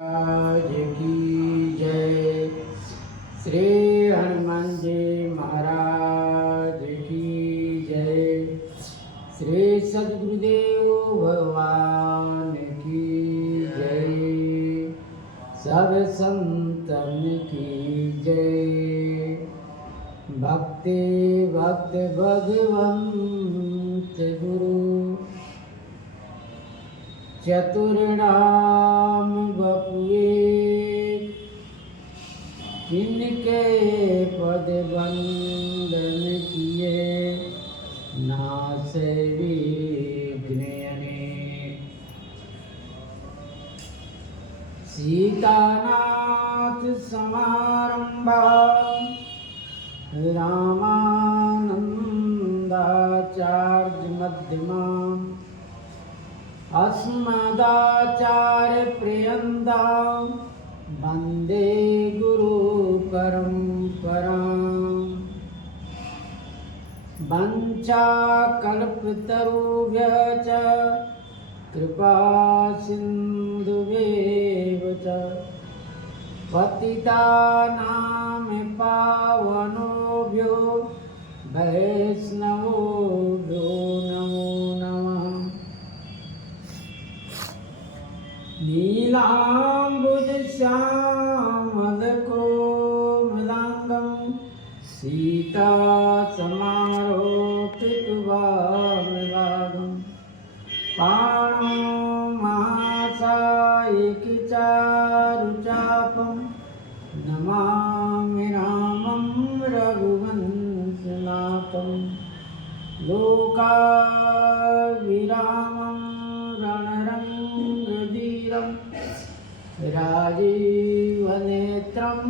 महाराज की जय। श्री हनुमान जी महाराज की जय। श्री सद्गुरुदेव भगवान की जय। सब संतन की जय। भक्ति भक्त भगवंत गुरु चतुर्नाम बपुए किनके पद वंदन किए नाश विघ्न अनेक। सीतानाथ समारंभा रामानंदाचार्य मध्यमाम् अस्मदाचार्य पर्यन्तां वन्दे गुरु परम्पराम्। वञ्चाकल्पतरुभ्यश्च कृपा सिन्धुभ्येव च पतितानां पावनेभ्यो वैष्णवेभ्यो नमो नमः। नीलाम्बुजश्यामलकोमलाङ्गं सीतासमारोपितवामभागं पाणौ महासायिकचारुचापं नमामि रामं रघुवंशनाथं। लोकाभिरामं रणरङ्गधीरं राजीवनेत्रं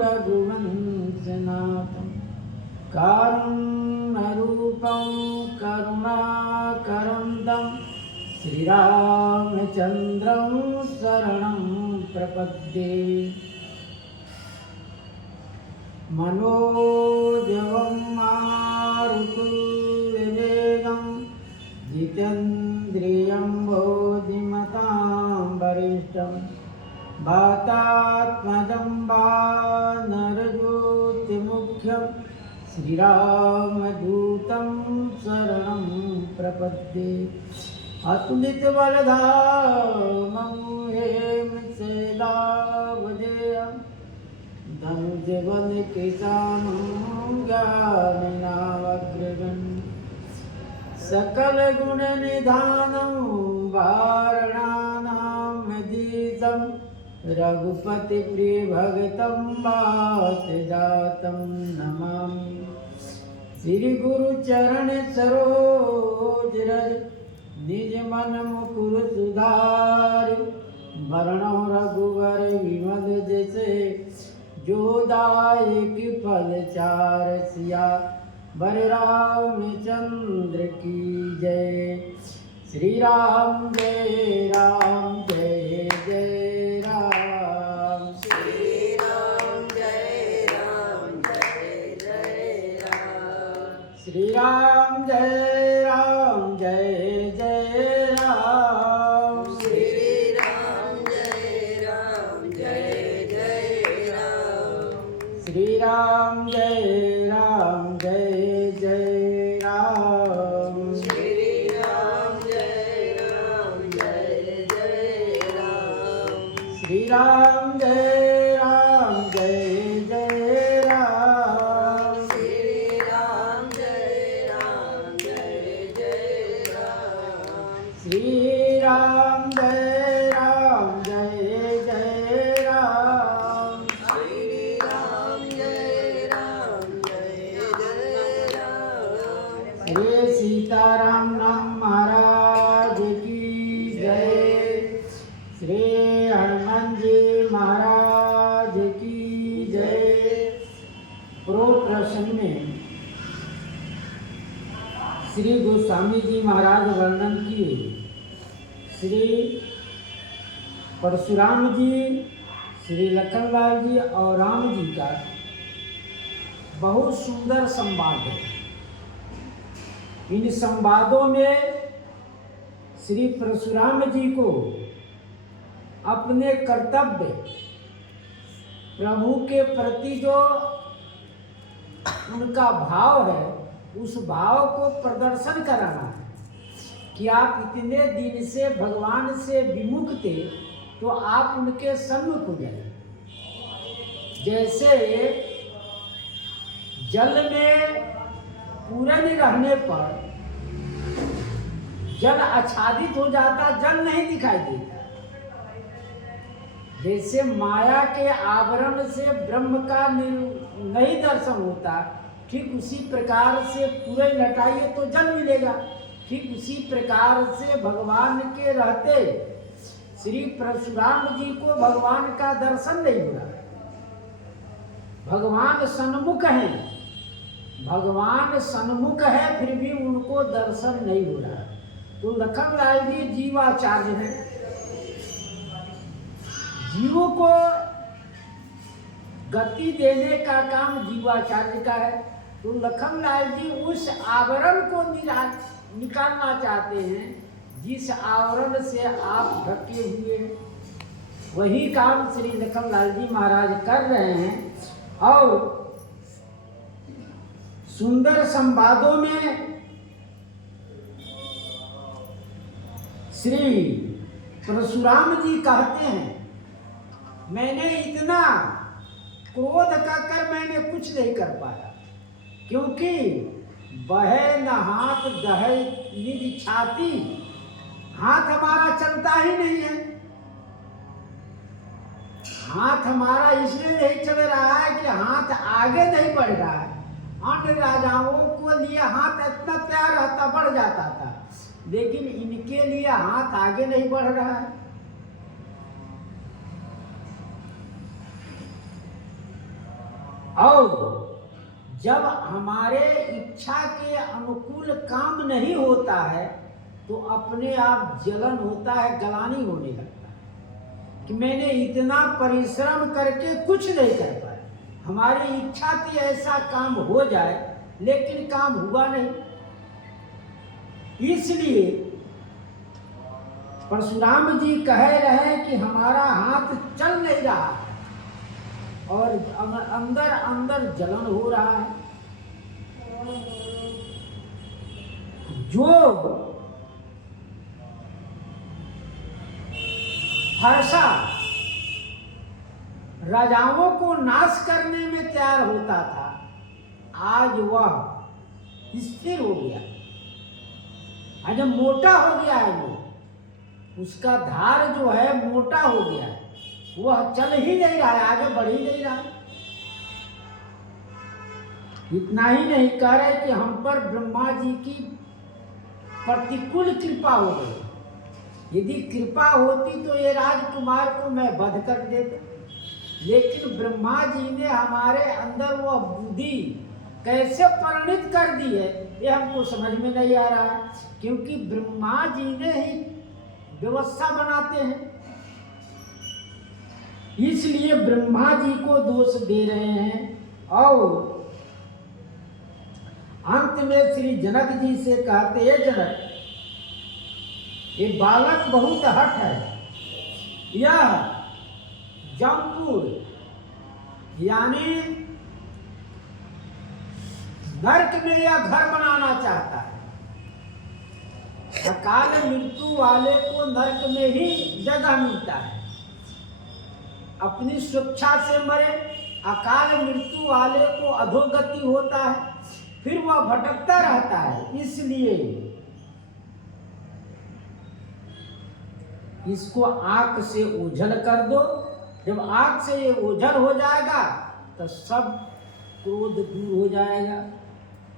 रघुवंशनाथं। कारुण्यरूपं करुणाकरन्दं श्रीरामचन्द्रं शरणं प्रपद्ये। मनोजवं मारुतुल्यवेगं जितेन्द्रियं बोधिमतां वरिष्ठं वातात्मजं वानरयोतिमुख्यं श्रीरामदूतं शरणं प्रपद्ये। अतुलितबलधामं हेमशैलावदेयं धनुजवनकेशानं ज्ञानिनामग्रगण्यं सकलगुणनिधानं वारणानामधीशं रघुपतिप्रियभक्तं वातजातं नमामि। श्रीगुरुचरणसरोज निजमन मुकुर सुधारि वरणो रघुवर विमल जैसे जो दायक फल चार सिया वर रामचंद्र की जय। श्री राम जय जय राम। श्री राम जय राम। श्री राम जय राम जय राम। श्री राम जय राम। श्री राम जय राम। श्री राम जय राम। श्री राम जय राम। श्री राम जय राम। श्री राम जय राम। श्री राम जय राम। श्री सीताराम राम महाराज की जय। श्री हनुमान जी महाराज की जय। पूर्व प्रश्न में श्री गोस्वामी जी महाराज वर्णन किए श्री परशुराम जी, श्री लखनलाल जी और राम जी का बहुत सुंदर संवाद है। इन संवादों में श्री परशुराम जी को अपने कर्तव्य प्रभु के प्रति जो उनका भाव है, उस भाव को प्रदर्शन कराना है कि आप इतने दिन से भगवान से विमुख थे, तो आप उनके सम्मुख हो जाइए। जैसे जल में पूरन रहने पर जल आच्छादित हो जाता, जल नहीं दिखाई देता। जैसे माया के आवरण से ब्रह्म का नहीं दर्शन होता, ठीक उसी प्रकार से पूरन हटाइए तो जल मिलेगा। ठीक उसी प्रकार से भगवान के रहते श्री परशुराम जी को भगवान का दर्शन नहीं हुआ। भगवान सन्मुख हैं, भगवान सन्मुख है, फिर भी उनको दर्शन नहीं हो रहा। तो लखनलाल जी जीवाचार्य हैं, जीवों को गति देने का काम जीवाचार्य का है। तो लखनलाल जी उस आवरण को निकालना चाहते हैं जिस आवरण से आप ढके हुए, वही काम श्री लखनलाल जी महाराज कर रहे हैं। और सुंदर संवादों में श्री परशुराम जी कहते हैं, मैंने इतना क्रोध कर मैंने कुछ नहीं कर पाया, क्योंकि बहे न हाथ दहे निज छाती, हाथ हमारा चलता ही नहीं है। हाथ हमारा इसलिए नहीं चल रहा है कि हाथ आगे नहीं बढ़ रहा है। अन्य राजाओं को लिए हाथ इतना तैयार रहता, बढ़ जाता था, लेकिन इनके लिए हाथ आगे नहीं बढ़ रहा है। और जब हमारे इच्छा के अनुकूल काम नहीं होता है तो अपने आप जलन होता है, गलानी होने लगता है कि मैंने इतना परिश्रम करके कुछ नहीं कर पाया। हमारी इच्छा थी ऐसा काम हो जाए, लेकिन काम हुआ नहीं। इसलिए परशुराम जी कह रहे हैं कि हमारा हाथ चल नहीं रहा और अंदर अंदर जलन हो रहा है। जो हर्षा राजाओं को नाश करने में तैयार होता था, आज वह स्थिर हो गया। आज मोटा हो गया है, वो उसका धार जो है मोटा हो गया है, वह चल ही नहीं रहा है, आगे बढ़ ही नहीं रहा है। इतना ही नहीं कह रहे कि हम पर ब्रह्मा जी की प्रतिकूल कृपा हो गई। यदि कृपा होती तो ये राजकुमार को मैं वध कर देता, लेकिन ब्रह्मा जी ने हमारे अंदर वह बुद्धि कैसे परिणित कर दी है, ये हमको समझ में नहीं आ रहा है। क्योंकि ब्रह्मा जी ने ही व्यवस्था बनाते हैं, इसलिए ब्रह्मा जी को दोष दे रहे हैं। और अंत में श्री जनक जी से कहते हैं, जनक ये बालक बहुत हठ है, यह जमपुर यानी नरक में यह घर बनाना चाहता है। अकाल मृत्यु वाले को नरक में ही जगह मिलता है, अपनी स्वेच्छा से मरे। अकाल मृत्यु वाले को अधोगति होता है, फिर वह भटकता रहता है। इसलिए इसको आंख से ओझल कर दो। जब आंख से ये ओझल हो जाएगा तो सब क्रोध दूर हो जाएगा।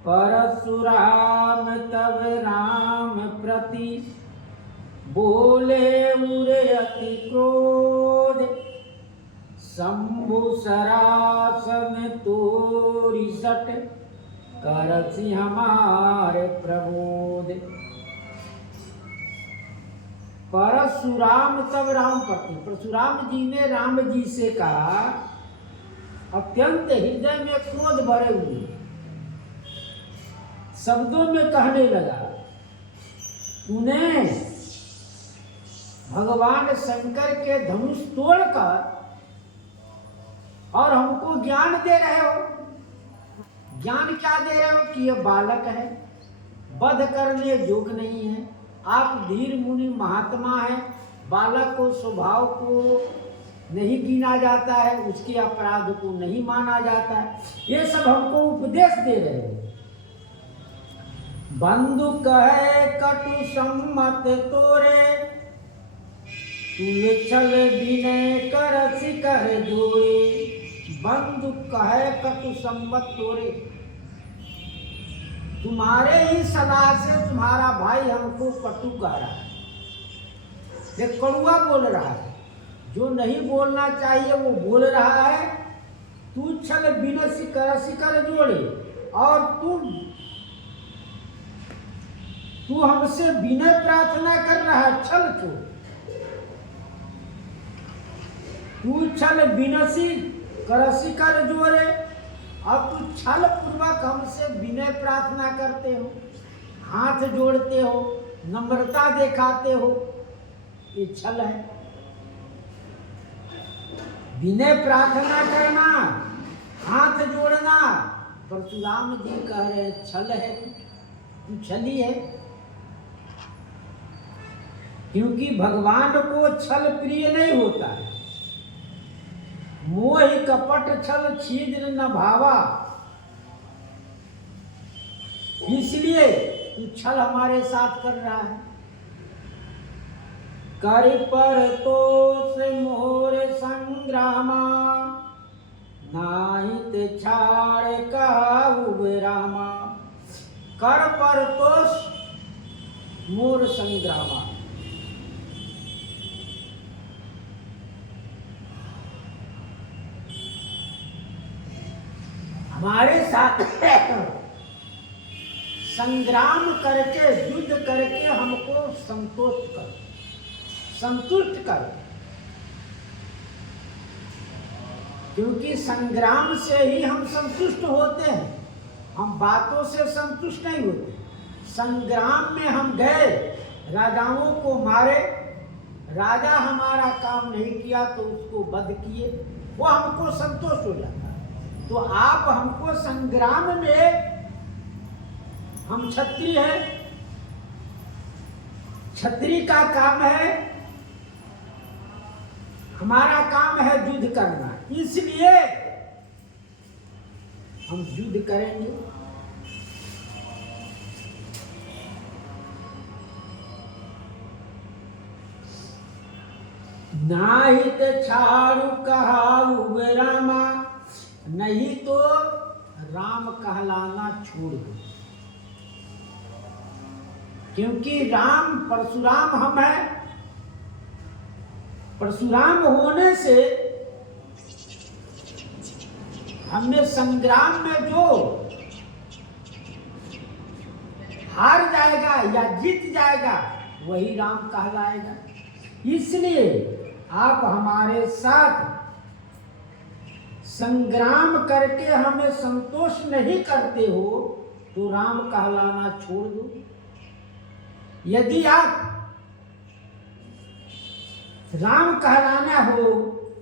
परशुराम तब राम प्रति बोले उरे अति क्रोध, शंभु सरासन तोरी सट करसी हमारे प्रबोध। परशुराम तब राम प्रति, परशुराम जी ने राम जी से कहा, अत्यंत हृदय में क्रोध भरे हुए शब्दों में कहने लगा, तूने भगवान शंकर के धनुष तोड़कर और हमको ज्ञान दे रहे हो। ज्ञान क्या दे रहे हो कि ये बालक है, वध करने योग्य नहीं है, आप धीर मुनि महात्मा है, बालक को स्वभाव को नहीं गिना जाता है, उसके अपराध को नहीं माना जाता है। ये सब हमको उपदेश दे रहे हैं। बंधु कहे कटु सम्मत तोरे, तुम छल विनय कर शिकर जोरे। बंधु कहे कटु सम्मत तोरे, तुम्हारे ही सलाह से तुम्हारा भाई हमको कटु कह रहा है, ये कड़ुआ बोल रहा है, जो नहीं बोलना चाहिए वो बोल रहा है। तू छल बिना शिकर जोड़े, और तू हमसे विनय प्रार्थना कर रहा है, छल छोड़। तू छल बिना शिकर जोड़े, और तू छल पूर्वक हमसे विनय प्रार्थना करते हो, हाथ जोड़ते हो, नम्रता दिखाते हो, ये छल है। विनय प्रार्थना करना, हाथ जोड़ना, परशुराम जी कह रहे छल है, तू छली है। क्योंकि भगवान को छल प्रिय नहीं होता है। मोह कपट छल छिद्र न भावा, इसलिए तू छल हमारे साथ कर रहा है। कर पर तो से मोर संग्रामा, नाहित छाड़ कहु रामा। कर पर तो मोर संग्रामा, हमारे साथ संग्राम करके, युद्ध करके हमको संतुष्ट कर। क्योंकि संग्राम से ही हम संतुष्ट होते हैं, हम बातों से संतुष्ट नहीं होते। संग्राम में हम गए, राजाओं को मारे, राजा हमारा काम नहीं किया तो उसको वध किए, वो हमको संतोष हो जाता है। तो आप हमको संग्राम में, हम क्षत्रिय हैं, क्षत्रिय का काम है, हमारा काम है युद्ध करना, इसलिए हम युद्ध करेंगे। नाहित छाड़ू कहाऊ रामा, नहीं तो राम कहलाना छोड़ दो। क्योंकि राम परशुराम हम हैं, परशुराम होने से हमने संग्राम में जो हार जाएगा या जीत जाएगा वही राम कहलाएगा। इसलिए आप हमारे साथ संग्राम करके हमें संतोष नहीं करते हो तो राम कहलाना छोड़ दो। यदि आप राम कहलाना हो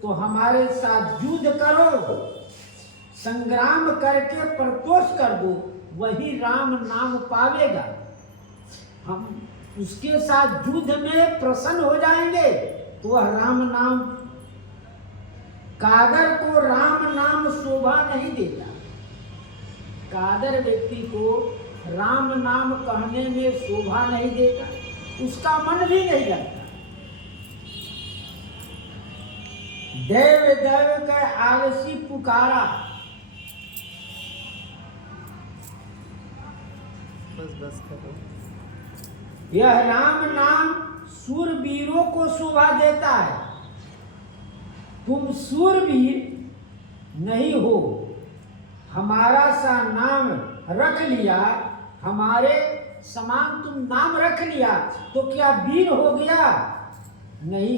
तो हमारे साथ युद्ध करो, संग्राम करके प्रतोष कर दो, वही राम नाम पावेगा। हम उसके साथ युद्ध में प्रसन्न हो जाएंगे तो वह राम नाम, कादर को राम नाम शोभा नहीं देता। कादर व्यक्ति को राम नाम कहने में शोभा नहीं देता, उसका मन भी नहीं लगता। देव देव का आलसी पुकारा, बस करो। यह राम नाम सूरवीरों को शोभा देता है। तुम सूरवीर नहीं हो, हमारा सा नाम रख लिया, हमारे समान तुम नाम रख लिया तो क्या वीर हो गया? नहीं।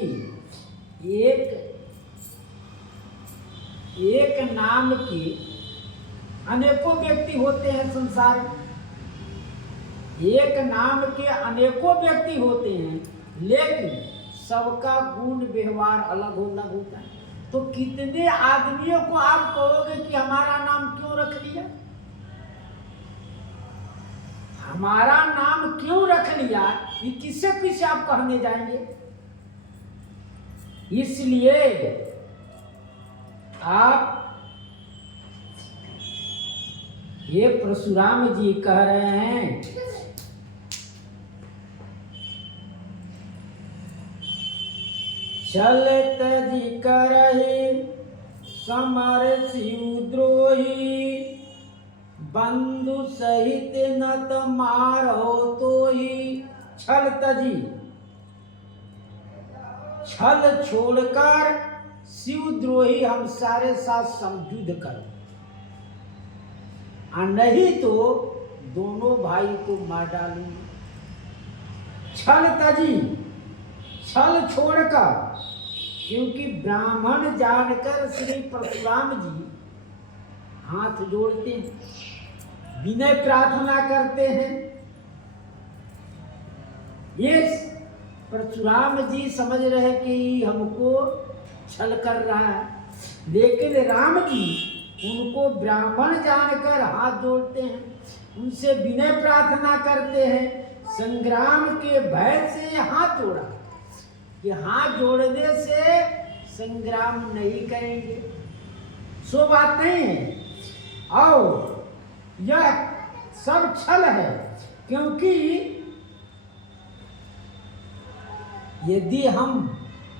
एक नाम के अनेकों व्यक्ति होते हैं संसार में, एक नाम के अनेकों व्यक्ति होते हैं, लेकिन सबका गुण व्यवहार अलग अलग होता है। तो कितने आदमियों को आप कहोगे कि हमारा नाम क्यों रख लिया, हमारा नाम क्यों रख लिया, ये किससे किससे आप कहने जाएंगे। इसलिए आप ये परशुराम जी कह रहे हैं चल तजी करहि समर शिवद्रोही बंधु सहित नत मारो तोही। छल तजी, छल छोड़कर शिवद्रोही हम सारे साथ समझुद करो, और नहीं तो दोनों भाई को मार डालूंगी। छल तजी, छल छोड़कर, क्योंकि ब्राह्मण जानकर श्री परशुराम जी हाथ जोड़ते हैं, विनय प्रार्थना करते हैं। ये परशुराम जी समझ रहे कि हमको छल कर रहा है, लेकिन राम जी उनको ब्राह्मण जानकर हाथ जोड़ते हैं, उनसे विनय प्रार्थना करते हैं। संग्राम के भय से हाथ जोड़ा कि हाथ जोड़ने से संग्राम नहीं करेंगे, सो बात नहीं है। और यह सब छल है, क्योंकि यदि हम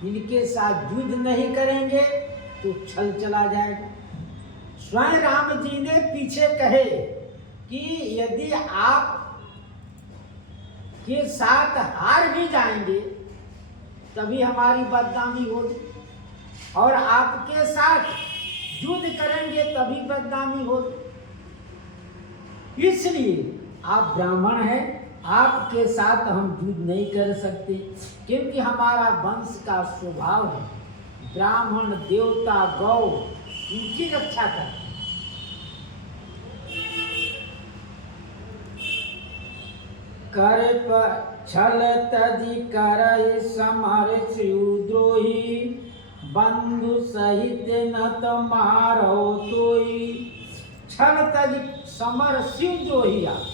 इनके साथ युद्ध नहीं करेंगे तो छल चला जाएगा। स्वयं राम जी ने पीछे कहे कि यदि आप के साथ हार भी जाएंगे तभी हमारी बदनामी होगी, और आपके साथ युद्ध करेंगे तभी बदनामी होगी। इसलिए आप ब्राह्मण हैं, आपके साथ हम युद्ध नहीं कर सकते, क्योंकि हमारा वंश का स्वभाव है ब्राह्मण देवता गौ इनकी रक्षा करते। कर छल तजी करहि समर शिवद्रोही बंधु सहित नत मारो तोई। छल तजी समर शिवद्रोही आप,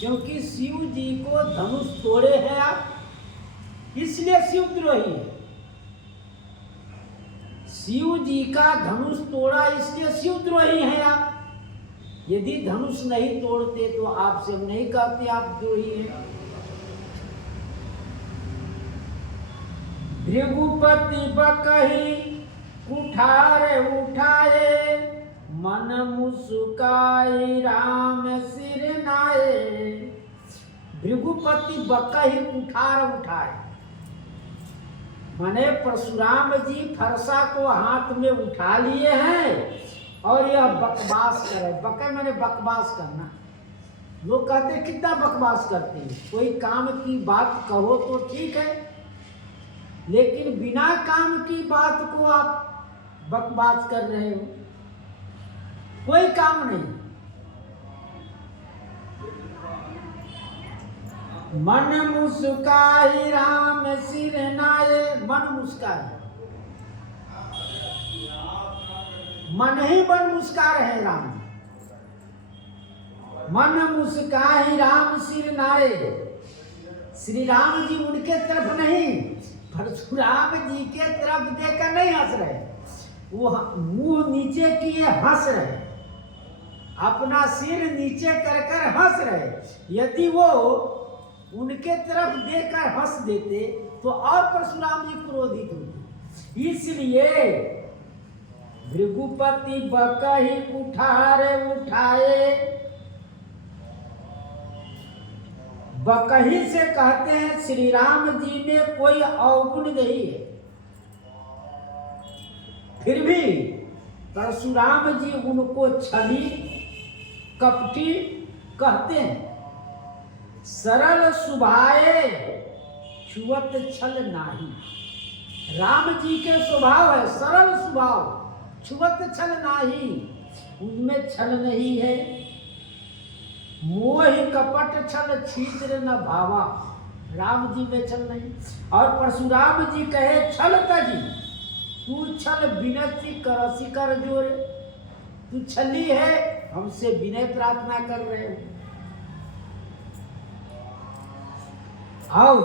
क्योंकि शिव जी को धनुष तोड़े हैं आप, इसलिए शिवद्रोही है। शिव जी का धनुष तोड़ा इसलिए शिवद्रोही हैं आप। यदि धनुष नहीं तोड़ते तो आपसे हम नहीं कहते आप द्रोही हैं। भृगुपति बकहि कुठार उठाए मन मुस्काई राम सिर नाये। भृगुपति बकहि कुठार उठाए, माने परशुराम जी फरसा को हाथ में उठा लिए हैं और यह बकवास करे। बके मैंने बकवास करना। लोग कहते हैं कितना बकवास करते हैं, कोई काम की बात कहो तो ठीक है, लेकिन बिना काम की बात को आप बकवास कर रहे हो, कोई काम नहीं। मन मुस्काई राम सिर नाये, मन मुस्काई, मन ही मन मुस्का रहे राम। मन मुस्काई राम सिर नाये, श्री राम जी उनके तरफ नहीं परशुराम जी के तरफ देखकर नहीं हंस रहे, वो मुंह नीचे किए हंस रहे, अपना सिर नीचे कर कर हंस रहे। यदि वो उनके तरफ देखकर हंस देते तो और परशुराम जी क्रोधित होते। इसलिए भृगुपति बकहि कुठार उठाए, बकही से कहते हैं श्री राम जी में कोई अवगुण नहीं है, फिर भी परशुराम जी उनको छली कपटी कहते हैं। सरल सुभाए छुअत छल नाही, राम जी के स्वभाव है सरल स्वभाव, छुअत छल नाही, उनमें छल नहीं है। मोह कपट छल छिद्र न भावा, राम जी में छल नहीं। और परशुराम जी कहे छल तजी, तू छल विनती करसी कर जोरे, तू छली है, हमसे विनय प्रार्थना कर रहे हो। आओ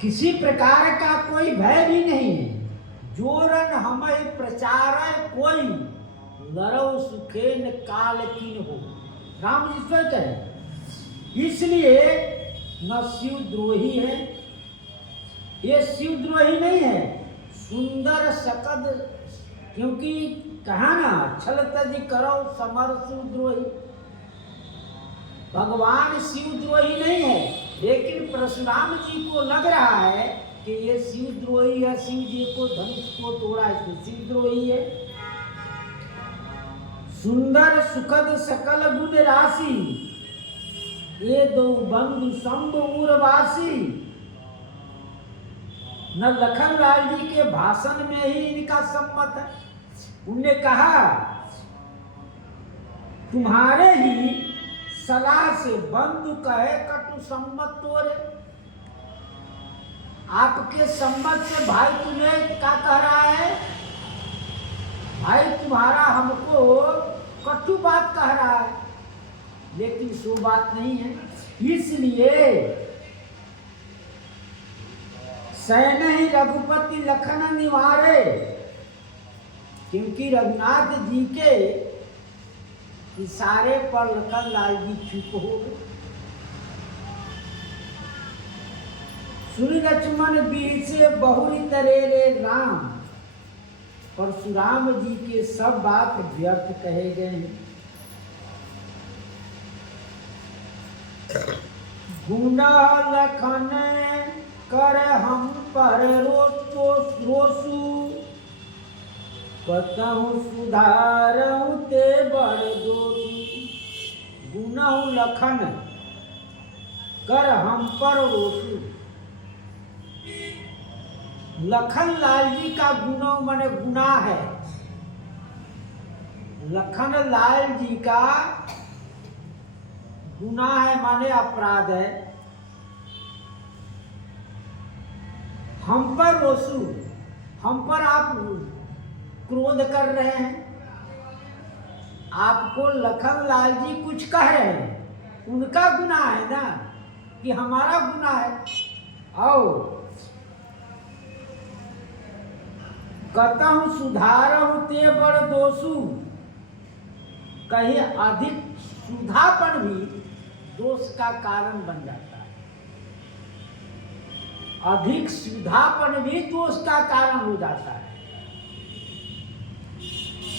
किसी प्रकार का कोई भय भी नहीं है, जोरन हमें प्रचार कोई, लड़ो सुखेन काल किन हो। राम जी स्वयं कहे, इसलिए न शिवद्रोही है, ये शिवद्रोही नहीं है, सुंदर सकद, क्योंकि कहा ना छल तज करो समर शिवद्रोही। भगवान शिवद्रोही नहीं है, लेकिन परशुराम जी को लग रहा है कि ये शिवद्रोही है, शिव जी को धनुष को तोड़ा इसमें शिवद्रोही है। सुंदर सुखद सकल गुण राशि, ये दो बंधु शंभ उर्वासी। न लखन लाल जी के भाषण में ही इनका सम्मत है। उनने कहा तुम्हारे ही सलाह से बंधु कहे कटु सम्मत तोरे। आपके सम्मत से भाई तुम्हें क्या कह रहा है? भाई तुम्हारा हमको कटु बात कह रहा है, लेकिन सो बात नहीं है। इसलिए सैन ही रघुपति लखन निवारे, क्योंकि रघुनाथ जी के इशारे पर लखन लाल जी चुप हो गए। सुन लक्ष्मण बीसे बहुरी तरेरे राम, परशुराम जी के सब बात व्यर्थ कहे गए। गुना लखन कर हम पर रोसु, कतहु सुधारहु ते बड़ दोषी। गुनहु लखन कर हम पर रोसु। लखन लाल जी का गुनो माने गुनाह है। लखन लाल जी का गुनाह है माने अपराध है। हम पर रोसु, हम पर आप क्रोध कर रहे हैं। आपको लखन लाल जी कुछ कह रहे हैं, उनका गुनाह है ना कि हमारा गुनाह है। आओ कतहु सुधारहु ते बड़ दोषु, कहीं अधिक सुधापन भी दोष का कारण बन जाता है। अधिक सुधापन भी दोष का कारण हो जाता है।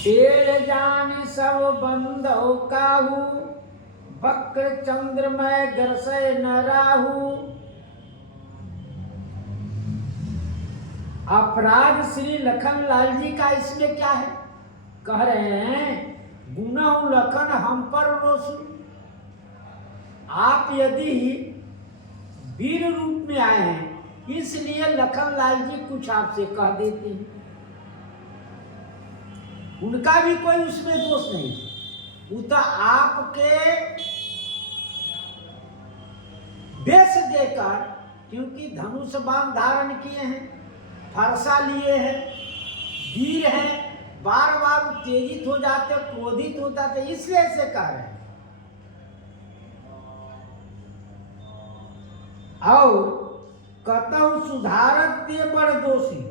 पेड़ जान सब बंधो काहू, वक्र चंद्रमय गरसय न राहु। अपराध श्री लखन लाल जी का इसमें क्या है? कह रहे हैं गुनाह लखन हम पर रोसु। आप यदि वीर रूप में आए हैं, इसलिए लखन लाल जी कुछ आपसे कह देते हैं। उनका भी कोई उसमें दोष नहीं, वो तो आपके वेश देकर, क्योंकि धनुष बाण धारण किए हैं, फरसा लिए हैं, वीर हैं, बार बार उत्तेजित हो जाते, क्रोधित हो जाते, इसलिए ऐसे कह रहे हैं। और कतहु सुधारक ते बड़ दोषी।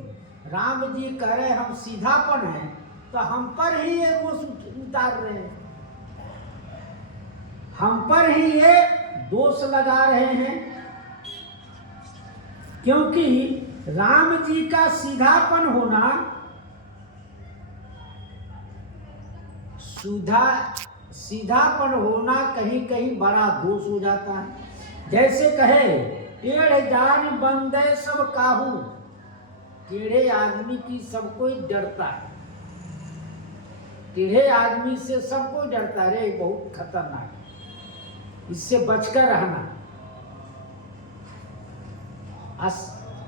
राम जी कह रहे हम सीधापन है तो हम पर ही ये दोष उतार रहे हैं, हम पर ही ये दोष लगा रहे हैं। क्योंकि राम जी का सीधापन होना, सीधापन होना कहीं कहीं बड़ा दोष हो जाता है। जैसे कहे टेढ़ जान बंदे सब काहू, टेढ़े आदमी की सब कोई डरता है। टेढ़े आदमी से सब कोई डरता है, रे बहुत खतरनाक, इससे बचकर रहना।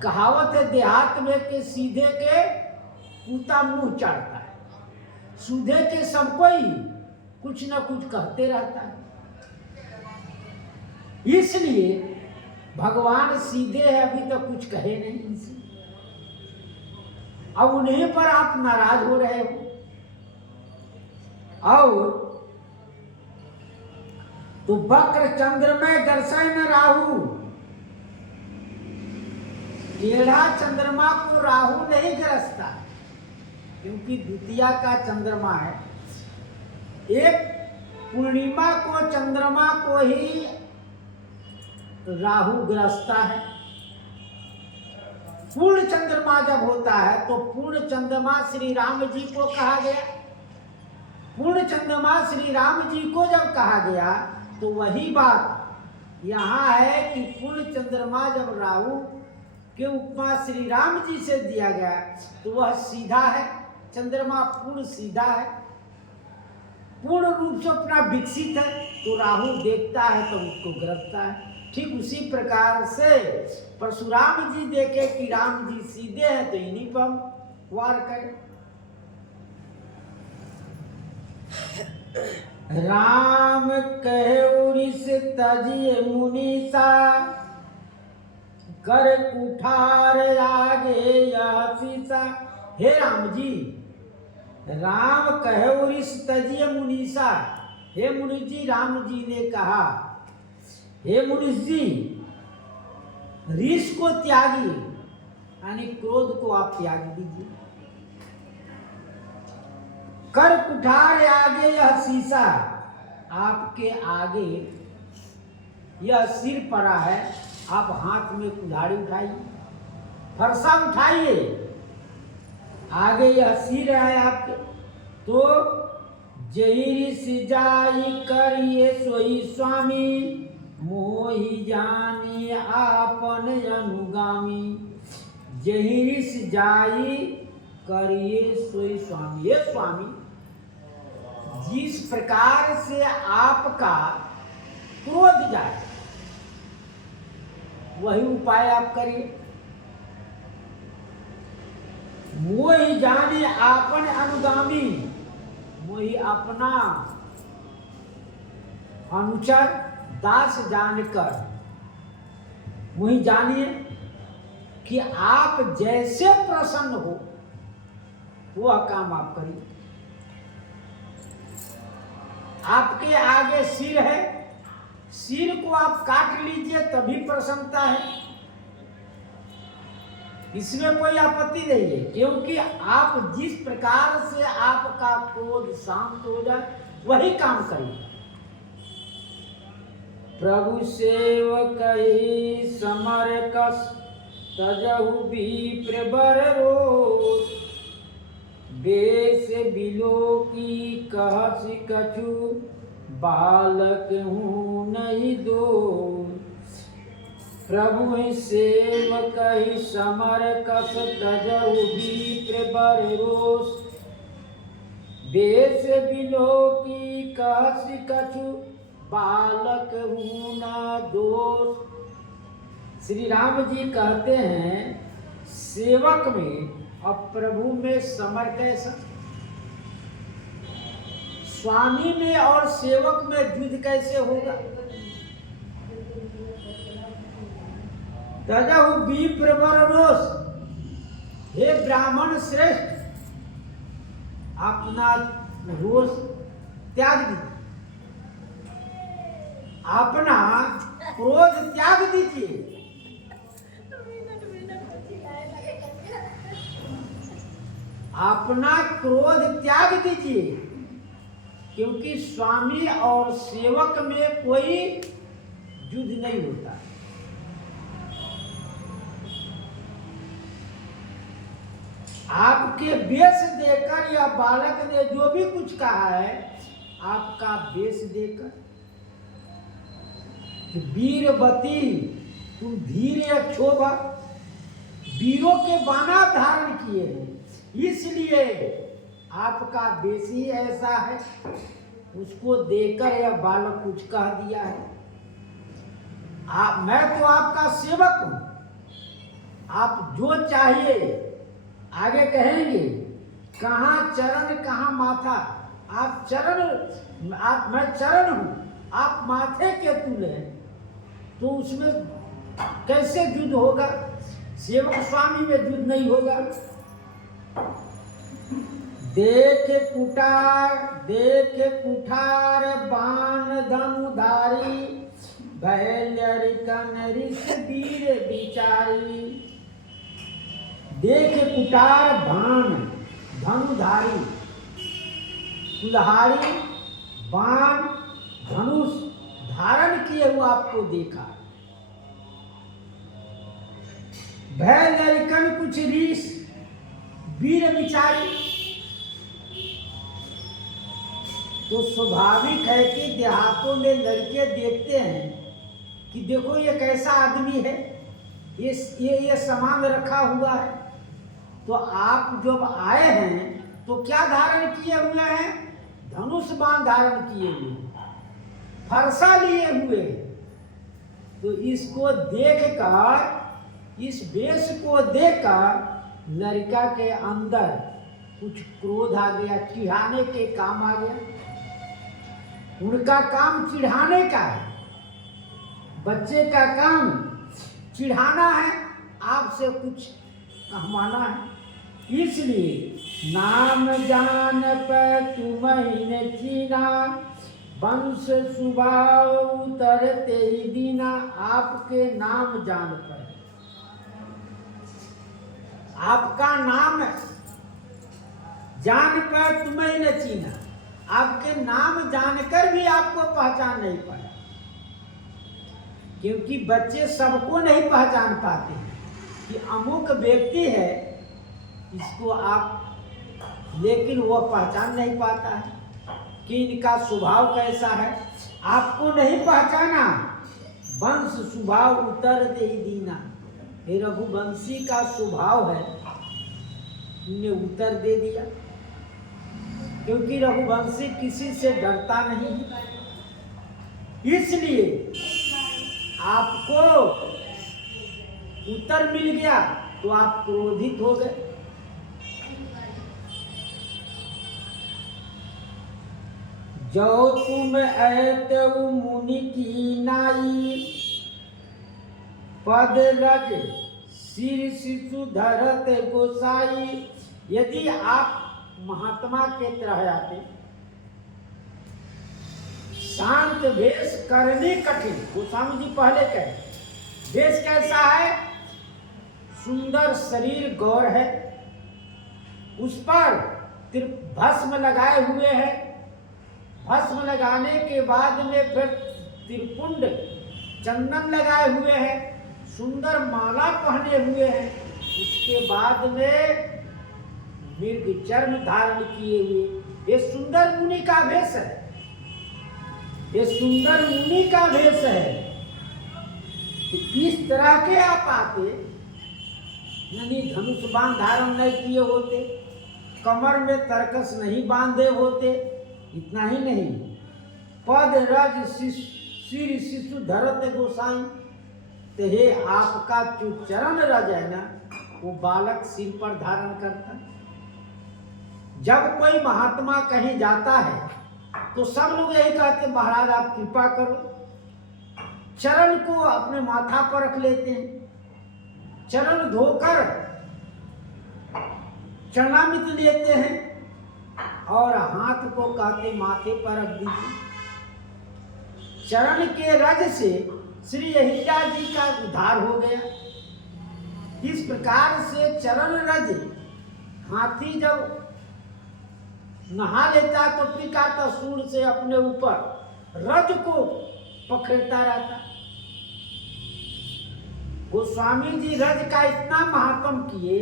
कहावत है देहात में के सीधे के कुत्ता मुंह चाटता है। सूधे के सबको ही कुछ न कुछ कहते रहता है। इसलिए भगवान सीधे हैं, अभी तक कुछ कहे नहीं इनसे। अब उन्हीं पर आप नाराज हो रहे हो। और तो वक्र चंद्र में दर्शन न राहु, टेढ़ा चंद्रमा को राहु नहीं ग्रसता, क्योंकि द्वितीया का चंद्रमा है। एक पूर्णिमा को चंद्रमा को ही राहु ग्रसता है। पूर्ण चंद्रमा जब होता है तो पूर्ण चंद्रमा श्री राम जी को कहा गया। पूर्ण चंद्रमा श्री राम जी को जब कहा गया तो वही बात यहाँ है कि पूर्ण चंद्रमा जब राहु के उपमा श्री राम जी से दिया गया तो वह सीधा है, चंद्रमा पूर्ण सीधा है, पूर्ण रूप से अपना विकसित है, तो राहु देखता है तो उसको ग्रसता है। ठीक उसी प्रकार से परशुराम जी देखे कि राम जी सीधे हैं तो इन्हीं पर हम वार करें। राम कहे उरिस तजिए मुनीसा, कर कुठार आगे या शीशा। हे राम जी, राम कहे उरिस तजिए मुनीसा, हे मुनि जी, राम जी ने कहा हे मुनीष जी, ऋष को त्यागिए, यानी क्रोध को आप त्याग दीजिए। कर कुठार आगे यह शीशा, आपके आगे यह सिर पड़ा है, आप हाथ में कुल्हाड़ी उठाइए, फरसा उठाइए, आगे यह सिर है आपके। तो जही ऋषि जाई करिए सोई स्वामी, मोहि जानी आपन अनुगामी। जही ऋषि जाई करिए सोई स्वामी। ये स्वामी, जिस प्रकार से आपका क्रोध जाए वही उपाय आप करिए। मोहि जाने आपन अनुगामी, मोहि अपना अनुचर दास जानकर, मोहि जानिए कि आप जैसे प्रसन्न हो वह काम आप करिए। आपके आगे सिर है, सिर को आप काट लीजिए तभी प्रसन्नता है, इसमें कोई आपत्ति नहीं है, क्योंकि आप जिस प्रकार से आपका क्रोध शांत हो जाए वही काम करिए। प्रभु सेवक ही समर कस, तजहु विप्र बर रोष। बेस बिलो की कहस कछु, बालक हूँ नहीं दोष। प्रभु सेवक ही समर कस, तजहु विप्र बर रोष। बेस बिलो की कहस कछु, बालक हूँ न दोष। श्री राम जी कहते हैं सेवक में और प्रभु में समर कैसा, स्वामी में और सेवक में युद्ध कैसे होगा। तजहु विप्र बर रोष, हे ब्राह्मण श्रेष्ठ, अपना रोष त्याग दीजिए, अपना क्रोध त्याग दीजिए। अपना क्रोध त्याग दीजिए, क्योंकि स्वामी और सेवक में कोई युद्ध नहीं होता। आपके वेश देकर या बालक ने जो भी कुछ कहा है, आपका वेश देकर कि वीरवती तुम धीर क्षोभा, वीरों के बाना धारण किए हैं, इसलिए आपका वेश ही ऐसा है। उसको देकर यह बालक कुछ कह दिया है। मैं तो आपका सेवक हूं, आप जो चाहिए आगे कहेंगे कहाँ चरण कहाँ माथा। आप चरण, मैं चरण हूँ, आप माथे के तुल्य हैं, तो उसमें कैसे युद्ध होगा? सेवक स्वामी में युद्ध नहीं होगा। देख कुठार बाण धनुधारी, भैल्यरिकन ऋष वीर विचारी। देख कुठार बाण धनुधारी, कुल्हाड़ी बाण धनुष धारण किए हुए आपको देखा। भैल्यरिकन कुछ ऋष वीर विचारी। तो स्वाभाविक है कि देहातों में लड़के देखते हैं कि देखो ये कैसा आदमी है, ये सामान रखा हुआ है। तो आप जब आए हैं तो क्या धारण किए हुए हैं? धनुष बाण धारण किए हुए, फरसा लिए हुए। तो इसको देखकर, इस वेश को देखकर लड़का के अंदर कुछ क्रोध आ गया, चिढ़ाने के काम आ गया। उनका काम चिढ़ाने का है, बच्चे का काम चिढ़ाना है, आपसे कुछ कहवाना है। इसलिए नाम जान पर तुम्हें चीना, वंश स्वभाव उतरते ही दीना। आपके नाम जान पर, आपका नाम जान पर तुम्हें न चीना, आपके नाम जानकर भी आपको पहचान नहीं पाया। क्योंकि बच्चे सबको नहीं पहचान पाते हैं कि अमुक व्यक्ति है, इसको आप, लेकिन वो पहचान नहीं पाता है कि इनका स्वभाव कैसा है। आपको नहीं पहचाना, वंश स्वभाव उतर दे दीना। हे रघुवंशी का स्वभाव है, उन्हें उत्तर दे दिया। क्योंकि रघुवंशी किसी से डरता नहीं, इसलिए आपको उत्तर मिल गया तो आप क्रोधित हो गए। जो तुम ऐतु मुनि की नाई, पद रज सिर शिशु धरत गोसाई। यदि आप महात्मा के तरह आते, शांत वेश करने कठिन। गोस्वामी जी पहले कहे वेश कैसा है? सुंदर शरीर गौर है, उस पर भस्म लगाए हुए है, भस्म लगाने के बाद में फिर त्रिपुंड चंदन लगाए हुए हैं, सुंदर माला पहने हुए हैं, उसके बाद में मृग चर्म धारण किए हुए। ये सुंदर मुनि का वेश है, ये सुंदर मुनि का वेश है। तो इस तरह के आप आते, यानी धनुष बाण धारण नहीं किए होते, कमर में तरकस नहीं बांधे होते, इतना ही नहीं, पद रज सिर शिशु धरत गोसाई। तो हे आपका जो चरण रज है ना, वो बालक सिर पर धारण करता। जब कोई महात्मा कहीं जाता है तो सब लोग यही कहते, महाराज आप कृपा करो। चरण को अपने माथा पर रख लेते हैं, चरण धोकर चरणामृत लेते हैं और हाथ को कहते माथे पर रख दीजिए। चरण के रज से श्री अहिल्या जी का उद्धार हो गया। इस प्रकार से चरण रज, हाथी जब नहा लेता तो पिकाता सूंड से अपने ऊपर रज को पकड़ता रहता। गोस्वामी जी रज का इतना महात्म किए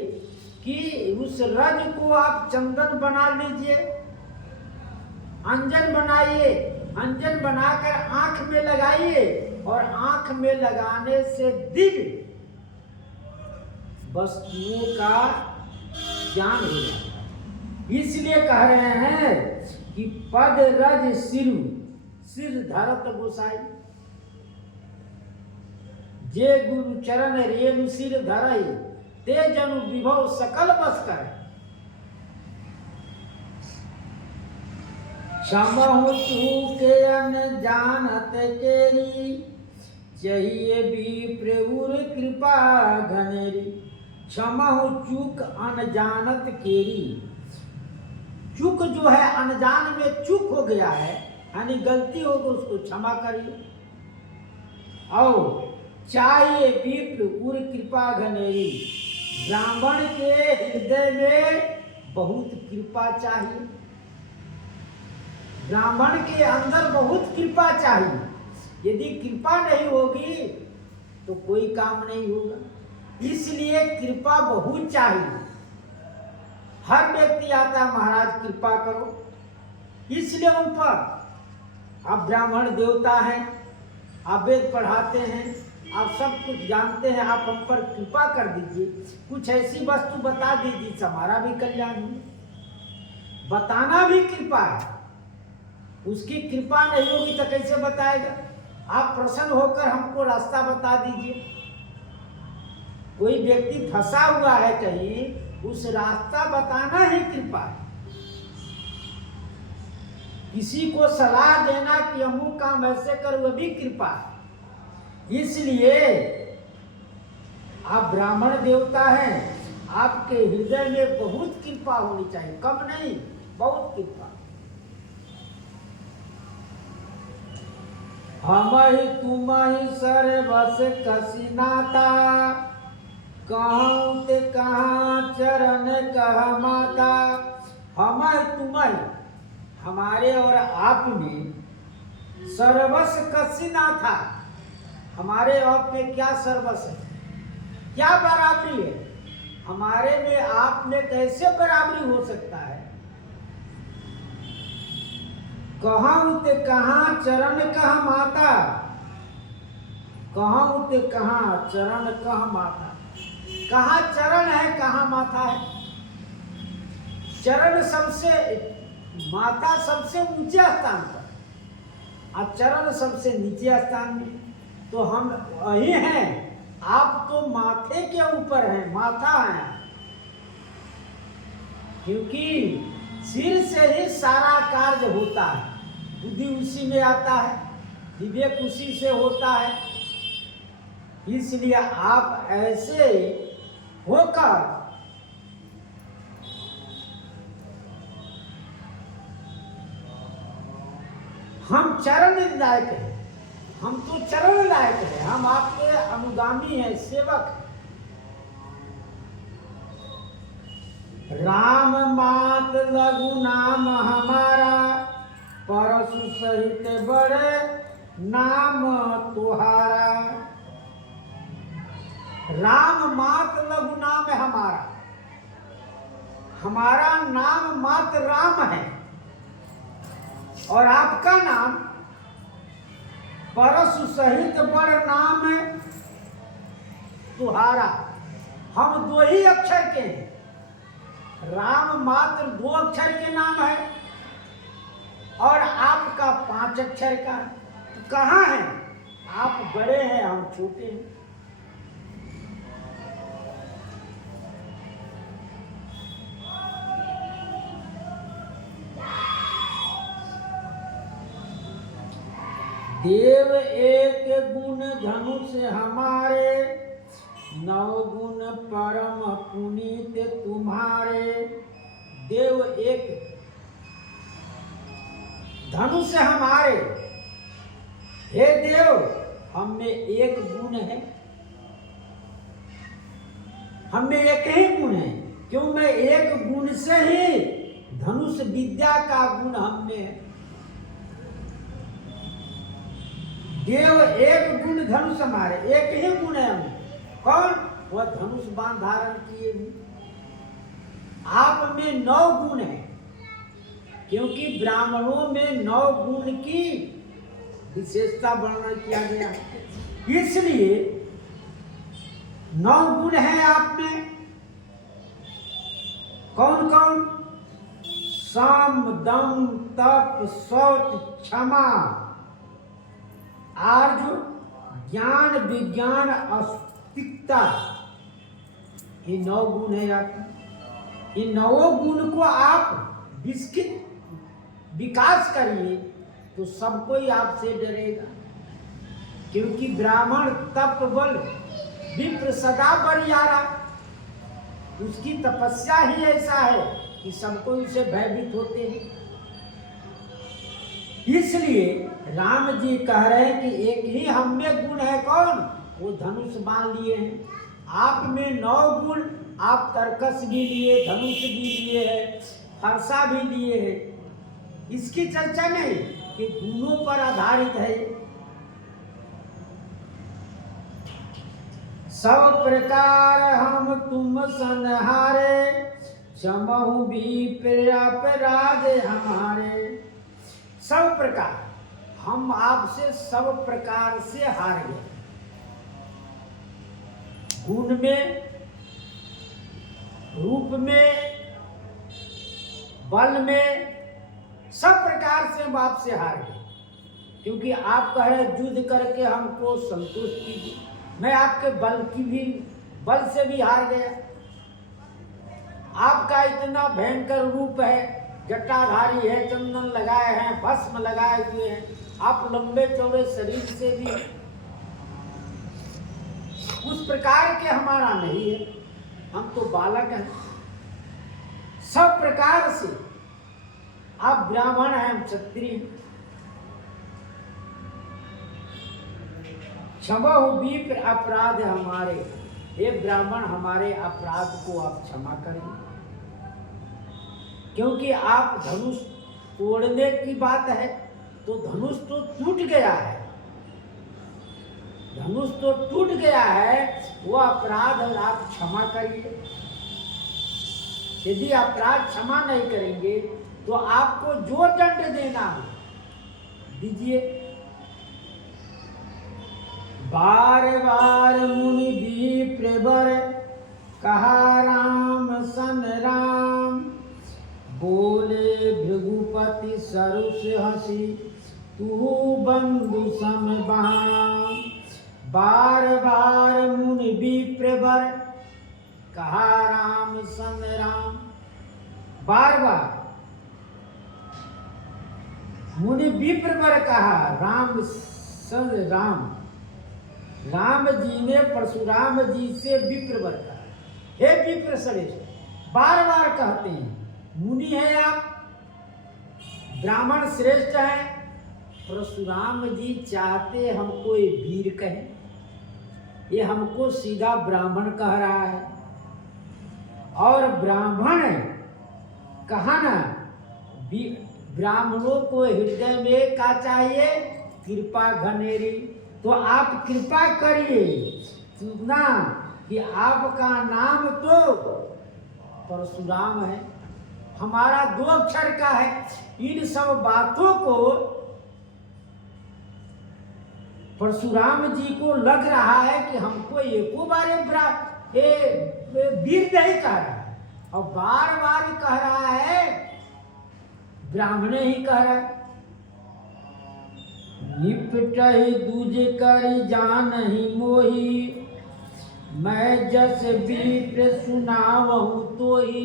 कि उस रज को आप चंदन बना लीजिए, अंजन बनाइए, अंजन बनाकर आंख में लगाइए और आंख में लगाने से दिव्य वस्तुओं का ज्ञान हो जाता है। इसलिए कह रहे हैं कि पद रज सिर धरत गोसाई। जे गुरु चरण रेणु सिर धरई, ते जनु विभव सकल बस करे। क्षमहु चूके अनजानत केरी, चाहिए भी प्रभुर कृपा घनेरी। क्षमहु चूक अनजानत केरी, चूक जो है अनजान में चूक हो गया है, यानी गलती हो तो उसको क्षमा करिए। और चाहिए विप्र उर कृपा घनेरी, ब्राह्मण के हृदय में बहुत कृपा चाहिए, ब्राह्मण के अंदर बहुत कृपा चाहिए। यदि कृपा नहीं होगी तो कोई काम नहीं होगा, इसलिए कृपा बहुत चाहिए। हर व्यक्ति आता महाराज कृपा करो, इसलिए उन पर आप ब्राह्मण देवता हैं, आप वेद पढ़ाते हैं, आप सब कुछ जानते हैं, आप हम पर कृपा कर दीजिए, कुछ ऐसी वस्तु बता दीजिए, हमारा भी कल्याण हो। बताना भी कृपा है, उसकी कृपा नहीं होगी तो कैसे बताएगा। आप प्रसन्न होकर हमको रास्ता बता दीजिए। कोई व्यक्ति फंसा हुआ है कहीं, उस रास्ता बताना ही कृपा है। किसी को सलाह देना कि अमुक काम ऐसे कर, वह भी कृपा है। इसलिए आप ब्राह्मण देवता हैं, आपके हृदय में बहुत कृपा होनी चाहिए, कम नहीं, बहुत कृपा। हम ही तुम ही सर्वस कसिनाता, कहूँ ते कहाँ चरण कह माता। हम तुम हमारे और आप में सर्वस कसिना था, हमारे आप में क्या सर्वस है, क्या बराबरी है, हमारे में आप में कैसे बराबरी हो सकता है। कहूँ ते कहाँ चरण कह माता, कहूँ ते कहाँ चरण कह माता। कहाँ चरण है, कहाँ माथा है। चरण सबसे, माता सबसे ऊंचे स्थान पर, और चरण सबसे नीचे स्थान में। तो हम वही हैं, आप तो माथे के ऊपर हैं, माथा है, क्योंकि सिर से ही सारा कार्य होता है, बुद्धि उसी में आता है, विवेक उसी से होता है। इसलिए आप ऐसे होकर हम चरण लायक हैं, हम तो चरण लायक हैं, हम आपके अनुगामी हैं, सेवक। राम मात लघु नाम हमारा, परशु सहित बड़े नाम तुहारा। राम मात लघु नाम है हमारा, हमारा नाम मात्र राम है, और आपका नाम परशु सहित बड़ नाम है तुहारा। हम दो ही अक्षर के हैं, राम मात्र 2 अक्षर के नाम है, और आपका 5 अक्षर का। तो कहाँ है, आप बड़े हैं, हम छोटे हैं। देव एक गुण धनुष हमारे, 9 गुण परम पुनीत तुम्हारे। देव एक धनुष हमारे, हे देव हम में एक गुण है, हम में एक ही गुण है। क्यों, मैं एक गुण से ही धनुष विद्या का गुण हम में है। देव एक गुण धनुष हमारे, एक ही गुण है हमें। कौन, वह धनुष बाण धारण किए भी। आप में 9 गुण है, क्योंकि ब्राह्मणों में 9 गुण की विशेषता वर्णन किया गया है, इसलिए 9 गुण है आप में। कौन कौन, सम दम तप शौच क्षमा आर्य ज्ञान विज्ञान अस्तिकता, ये 9 गुण है आपके। इन 9 गुण को आप विकास करिए तो सब कोई आपसे डरेगा, क्योंकि ब्राह्मण तप बल विप्र सदा बरियारा, उसकी तपस्या ही ऐसा है कि सबको उसे भयभीत होते हैं। इसलिए राम जी कह रहे हैं कि एक ही हम में गुण है, कौन? वो धनुष बाण लिए हैं। आप में 9 गुण, आप तर्कस भी लिए, धनुष भी लिए है, फरसा भी लिए है। इसकी चर्चा नहीं कि गुणों पर आधारित है। सब प्रकार हम तुम संहारे, क्षमहु भी अपराध हमारे। सब प्रकार हम आपसे सब प्रकार से हार गए, गुण में, रूप में, बल में, सब प्रकार से हम आपसे हार गए, क्योंकि आप कह रहे युद्ध करके हमको संतुष्ट कीजिए। मैं आपके बल से भी हार गया। आपका इतना भयंकर रूप है, जटाधारी है, चंदन लगाए हैं, भस्म लगाए हुए हैं, आप लंबे चौड़े शरीर से भी उस प्रकार के हमारा नहीं है, हम तो बालक हैं। सब प्रकार से आप ब्राह्मण हैं, हम क्षत्रिय। क्षमा विप्र अपराध हमारे, हे ब्राह्मण हमारे अपराध को आप क्षमा करें, क्योंकि आप धनुष तोड़ने की बात है तो धनुष तो टूट गया है, धनुष तो टूट गया है, वो अपराध और आप क्षमा करिए। यदि अपराध क्षमा नहीं करेंगे तो आपको जो दंड देना हो दीजिए। बार बार मुनि विप्र वर, कहा राम सन राम, बोले भृगुपति सरुष हसी, तू बंधु सम बाम। बार बार मुनि विप्र वर, कहा राम सन राम। बार बार मुनि विप्र वर कहा राम सन राम। राम जी ने परशुराम जी से विप्र वर कहा, हे विप्र श्रेष्ठ। बार बार कहते हैं, मुनि है आप, ब्राह्मण श्रेष्ठ है। परशुराम जी चाहते हमको ये वीर कहें, ये हमको सीधा ब्राह्मण कह रहा है। और ब्राह्मण कहा ना, ब्राह्मणों को हृदय में क्या चाहिए? कृपा घनेरी। तो आप कृपा करिए, सुना कि आपका नाम तो परशुराम है, हमारा 2 अक्षर का है। इन सब बातों को परशुराम जी को लग रहा है कि हमको एको बारे वीर नहीं कह रहा है, और बार बार कह रहा है, ब्राह्मणे ही कह रहा है। निपटहि दूज कर जानहि मोहि, मैं जस विप्र सुनावहु तोहि।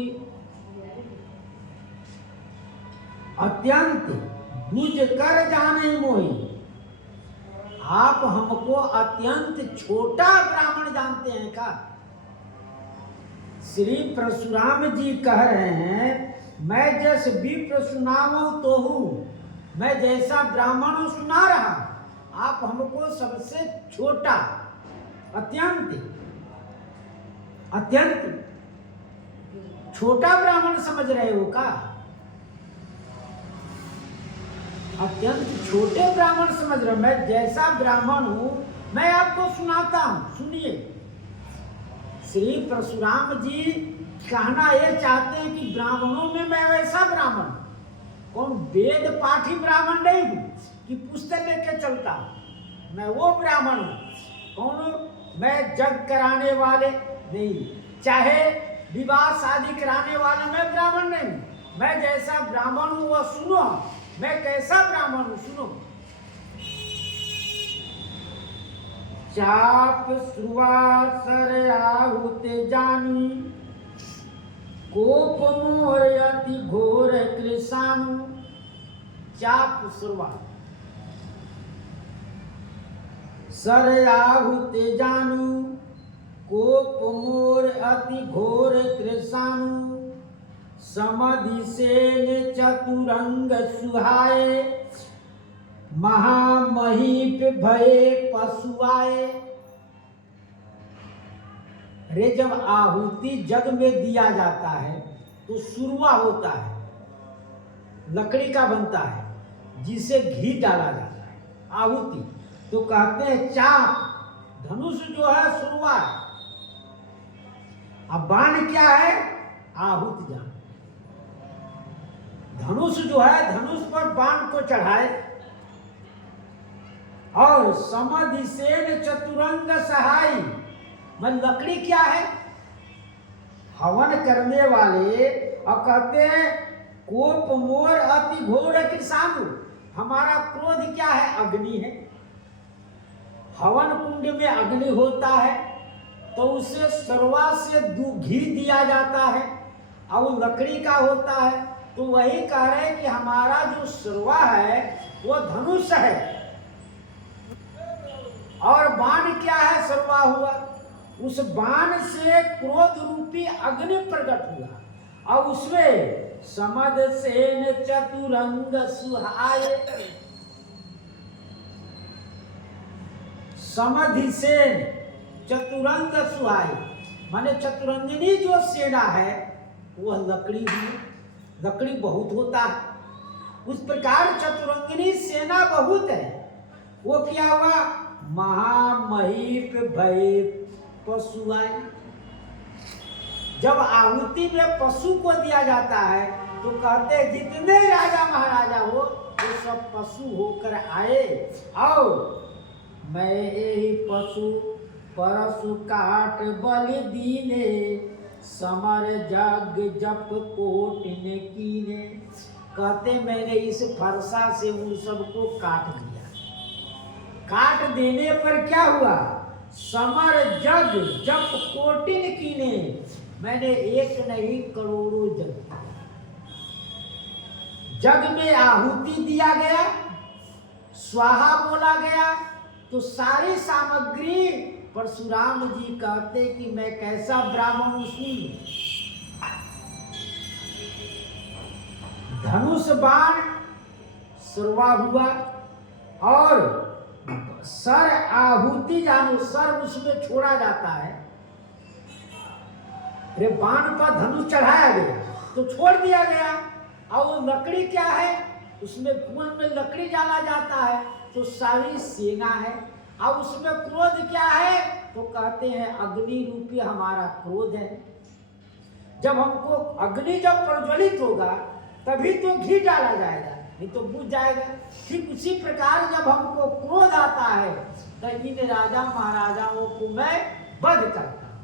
अत्यंत दूज कर जानहि मोहि, आप हमको अत्यंत छोटा ब्राह्मण जानते हैं क्या? श्री परशुराम जी कह रहे हैं, मैं जस विप्र सुनावहु तोहु, मैं जैसा ब्राह्मण हूं सुना रहा, आप हमको सबसे छोटा, अत्यंत अत्यंत छोटा ब्राह्मण समझ रहे हो का? अत्यंत छोटे ब्राह्मण समझ रहे हो? मैं जैसा ब्राह्मण हूं मैं आपको सुनाता हूं, सुनिए। श्री परशुराम जी कहना ये चाहते हैं कि ब्राह्मणों में मैं वैसा ब्राह्मण, कौन वेद पाठी ब्राह्मण नहीं हूं कि पुस्तक लेके चलता हूं, मैं वो ब्राह्मण हूं। कौन? मैं जग कराने वाले नहीं, चाहे विवाह शादी कराने वाला मैं ब्राह्मण नहीं हूं। मैं जैसा ब्राह्मण हूं वह सुनो, मैं कैसा ब्राह्मण हूं सुनो। चाप श्रुवासर आहुत जानी, कोप मोर अति घोर कृषाणु, चाप सुरवा। सर आहुति जानू कोप मोर अति घोर कृषाणु। समधि सेन चतुरंग सुहाए महामहीप भये पशुआए। रे जब आहुति जग में दिया जाता है तो सुरवा होता है, लकड़ी का बनता है जिसे घी डाला जाता है, आहुति। तो कहते हैं चाप, धनुष जो है सुरवा है। अब बाण क्या है? आहुति जान। धनुष जो है, धनुष पर बाण को चढ़ाए। और समधि सेन चतुरंग सहाय, मन लकड़ी क्या है? हवन करने वाले। और कहते हैं कोप मोर अति घोर कृषाणु, हमारा क्रोध क्या है? अग्नि है। हवन कुंड में अग्नि होता है तो उसे सरवा से घी दिया जाता है और वो लकड़ी का होता है। तो वही कह रहे हैं कि हमारा जो सरवा है वो धनुष है और बाण क्या है? सरवा हुआ। उस बाण से क्रोध रूपी अग्नि प्रकट हुआ और उसमें समध सेन चतुरंग सुहाए। समधि सेन चतुरंग सुहाए माने चतुरंगिनी जो सेना है वह लकड़ी है। लकड़ी बहुत होता है, उस प्रकार चतुरंगिनी सेना बहुत है। वो क्या हुआ? महामहीप भय पशुआए। जब आहुति में पशु को दिया जाता है तो कहते हैं जितने राजा महाराजा हो वो सब पशु होकर आए। और मैं यही पशु परशु काट बलि दीने समर जग जप कोट ने कीने। कहते मैंने इस फरसा से उन सबको काट दिया। काट देने पर क्या हुआ? समर जग जप कोटिन कीने, मैंने एक नहीं करोड़ों जग किया। जग में आहुति दिया गया, स्वाहा बोला गया तो सारी सामग्री परशुराम जी कहते कि मैं कैसा ब्राह्मण हूं। धनुष बाण सुरवा हुआ और सर आहुति जानो, सर उसमें छोड़ा जाता है। रे बाण पर धनुष चढ़ाया गया तो छोड़ दिया गया। और लकड़ी क्या है? उसमें कुएं में लकड़ी डाला जाता है तो सारी सेना है। अब उसमें क्रोध क्या है? तो कहते हैं अग्नि रूपी हमारा क्रोध है। जब हमको अग्नि जब प्रज्वलित होगा तभी तो घी डाला जाएगा, नहीं तो बुझ जाएगा। ठीक उसी प्रकार जब हमको क्रोध आता है तो इन राजा महाराजाओं को मैं वध करता हूं।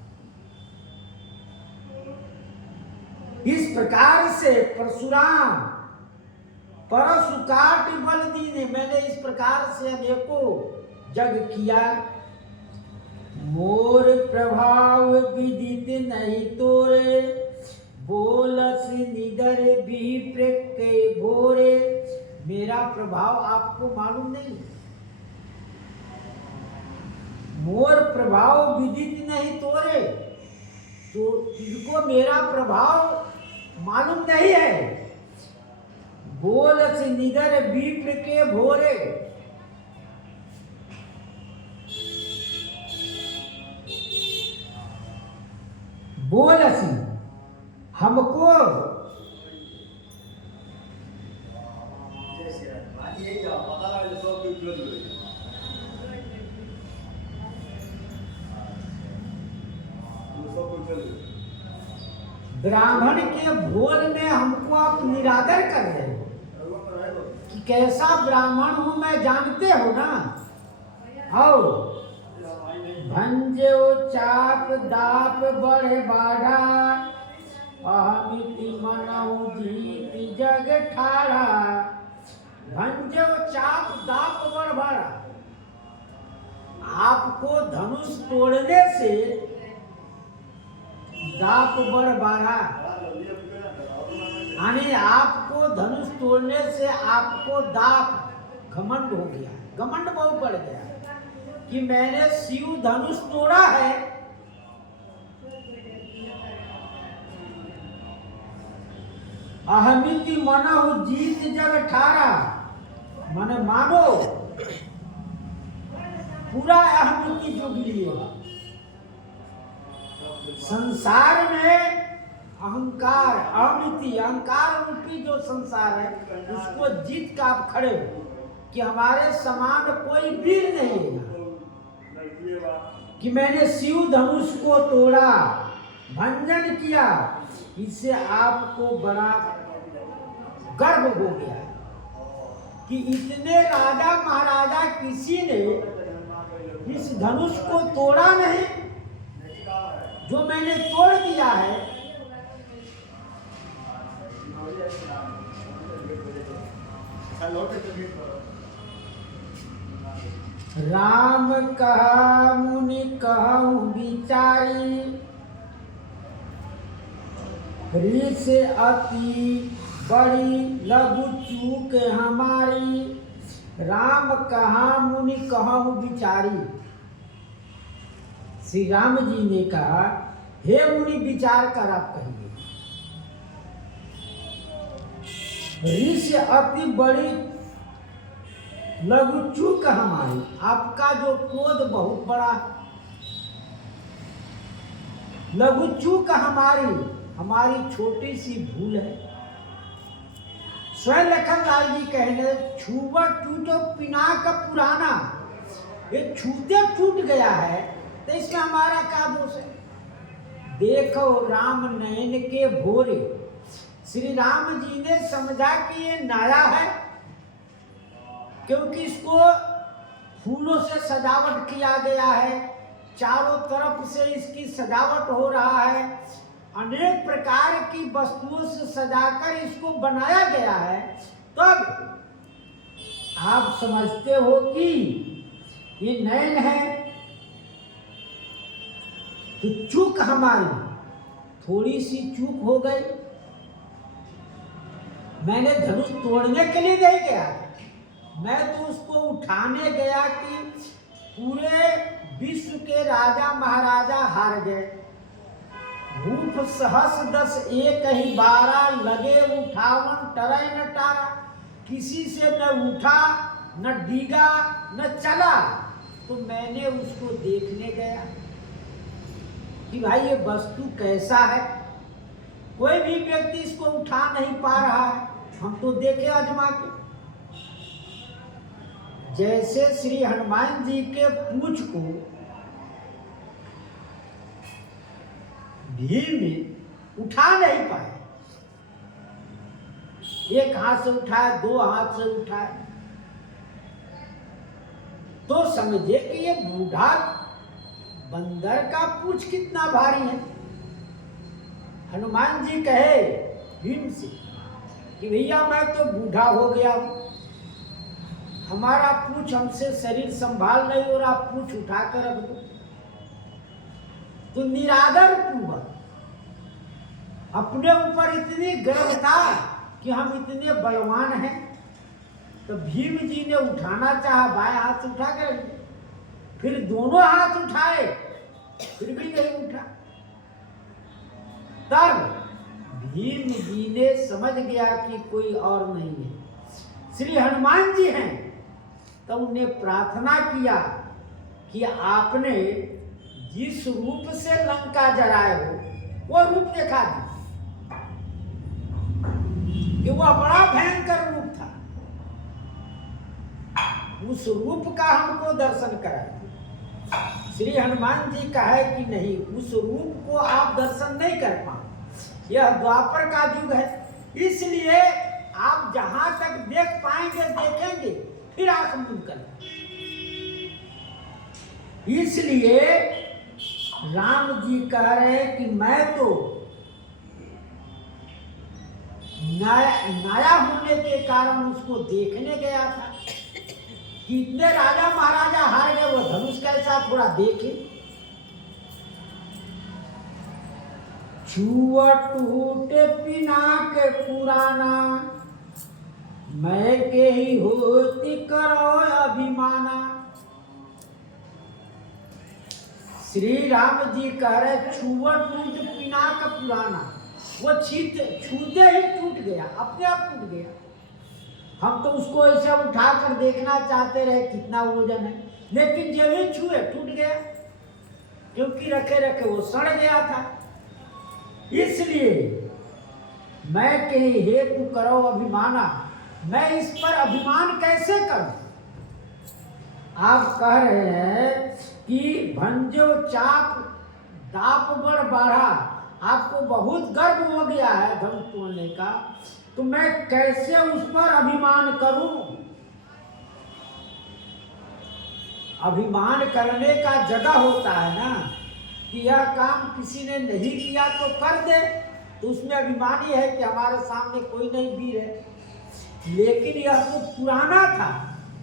इस प्रकार से परशुराम परशु काट बल दीने, मैंने इस प्रकार से अनेकों जग किया। मोर प्रभाव विदित नहीं तोरे बोलस निदर विप्र के भोरे। मेरा प्रभाव आपको मालूम नहीं? मोर प्रभाव विदित नहीं तोरे, तो तुझको मेरा प्रभाव मालूम नहीं है। बोलस निदर विप्र के भोरे, बोलसी हमको ब्राह्मण के भोज में हमको आप निरादर कर रहे हो कि कैसा ब्राह्मण हूं मैं, जानते हो ना। आओ भंजो चाप दाप बढ़े बाढ़ा अहमिति मनऊ जीत जग ठाड़ा। भंजो चाप दाप बढ़ बाढ़ा, आपको धनुष तोड़ने से दाप बढ़ बाढ़ा यानी आपको धनुष तोड़ने से आपको दाप घमंड हो गया, घमंड बहुत बढ़ गया कि मैंने शिव धनुष तोड़ा है। अहमिति मनहु जीत जग ठारा, मन मानो पूरा अहमिति जुग लिए। संसार में अहंकार, अहमिति, अहंकार रूपी जो संसार है उसको जीत का आप खड़े हो कि हमारे समान कोई वीर नहीं है, कि मैंने शिव धनुष को तोड़ा, भंजन किया। इससे आपको बड़ा गर्व हो गया कि इतने राजा महाराजा किसी ने इस धनुष को तोड़ा नहीं जो मैंने तोड़ दिया है। राम कहा मुनि कहु विचारी, ऋष अति बड़ी लघु चूक हमारी। राम कहा मुनि कहु विचारी, श्री राम जी ने कहा हे मुनि विचार कर आप कहिए। ऋष अति बड़ी लघु चूक हमारी, आपका जो क्रोध बहुत बड़ा, लघु चूक हमारी छोटी सी भूल है। स्वयं लखनलाल जी कहने छूबा टूटो पिना का पुराना, ये छूते टूट गया है तो इसमें हमारा क्या दोष है। देखो राम नयन के भोरे, श्री राम जी ने समझा कि ये नया है क्योंकि इसको फूलों से सजावट किया गया है, चारों तरफ से इसकी सजावट हो रहा है, अनेक प्रकार की वस्तुओं से सजाकर इसको बनाया गया है। तब आप समझते हो कि ये नयन है। तो चूक हमारी, थोड़ी सी चूक हो गई। मैंने धनुष तोड़ने के लिए नहीं गया, मैं तो उसको उठाने गया कि पूरे विश्व के राजा महाराजा हार गए। भूप सहस 10 एक ही 12, लगे उठावन टरै न टारा। किसी से न उठा न डीगा न चला, तो मैंने उसको देखने गया कि भाई ये वस्तु कैसा है। कोई भी व्यक्ति इसको उठा नहीं पा रहा है, हम तो देखे आजमा के। जैसे श्री हनुमान जी के पूंछ को भीम उठा नहीं पाए, एक हाथ से उठाए, 2 हाथ से उठाए, तो समझे कि ये बूढ़ा बंदर का पूंछ कितना भारी है। हनुमान जी कहे भीम से कि भैया मैं तो बूढ़ा हो गया हूं, हमारा पूंछ हमसे शरीर संभाल नहीं और आप पूंछ उठा कर रख दो। तो निरादर पूर्वक अपने ऊपर इतनी गर्व था कि हम इतने बलवान हैं। तो भीम जी ने उठाना चाहा, बाएं हाथ से उठा कर, फिर दोनों हाथ उठाए, फिर भी नहीं उठा। तब भीम जी ने समझ गया कि कोई और नहीं है, श्री हनुमान जी हैं। तो उन्हें प्रार्थना किया कि आपने जिस रूप से लंका जलाए हो वो रूप देखा दी, कि वह बड़ा भयंकर रूप था, उस रूप का हमको दर्शन कराए। श्री हनुमान जी का है कि नहीं, उस रूप को आप दर्शन नहीं कर पाए, यह द्वापर का युग है, इसलिए आप जहां तक देख पाएंगे देखेंगे, फिर आंख बंद कर। इसलिए राम जी कह रहे हैं कि मैं तो नया होने के कारण उसको देखने गया था कि इतने राजा महाराजा हार गए, वो धनुष कैसा थोड़ा देखे। छुआ टूटे पिनाक पुराना, मैं के ही होती करो अभिमाना। श्री राम जी कह रहे छुआ टूट पिनाक पुराना, वो छूते ही टूट गया, अपने आप टूट गया। हम तो उसको ऐसे उठाकर देखना चाहते रहे कितना वजन है, लेकिन जब ही छुए टूट गया, क्योंकि रखे रखे वो सड़ गया था। इसलिए मैं के हेतु करो अभिमाना, मैं इस पर अभिमान कैसे करूं? आप कह रहे हैं कि भंजो चाप दाप बड़ बढ़ा, आपको बहुत गर्व हो गया है धन तोड़ने का, तो मैं कैसे उस पर अभिमान करूं? अभिमान करने का जगह होता है ना, कि यह काम किसी ने नहीं किया तो कर दे, तो उसमें अभिमान ये है कि हमारे सामने कोई नहीं वीर है। लेकिन यह तो पुराना था,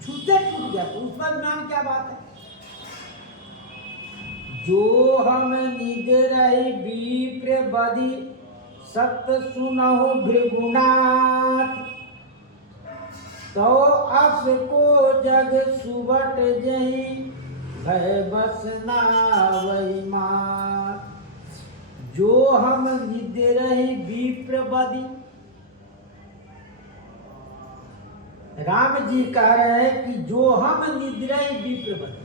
छूते टूट गया, तो उस पर अभिमान क्या बात है? जो हम निज रही विप्र बदी, सत्य सुनहु भृगुनाथ, तो अस को जग सुबट जही, भय बस नावई मात। जो हम निज रही विप्र बदी, राम जी कह रहे हैं कि जो हम निज रही विप्र बदी,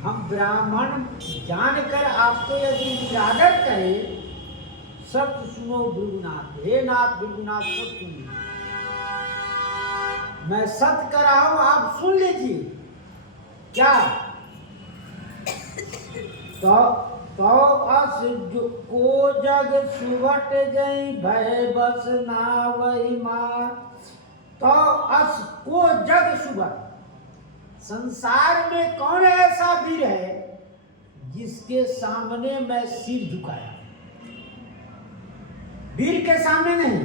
हम ब्राह्मण जानकर आपको यदि निरादर करें, सत्य सुनो भृगुनाथ, हे नाथ भृगुनाथ को सुनिए, मैं सत्य कर रहा हूं, आप सुन लीजिए। क्या? तो अस को जग सुवट जई, भय बस नावई मां। तो अस को जग सुवट, संसार में कौन ऐसा वीर है जिसके सामने मैं सिर झुकाया? वीर के सामने नहीं।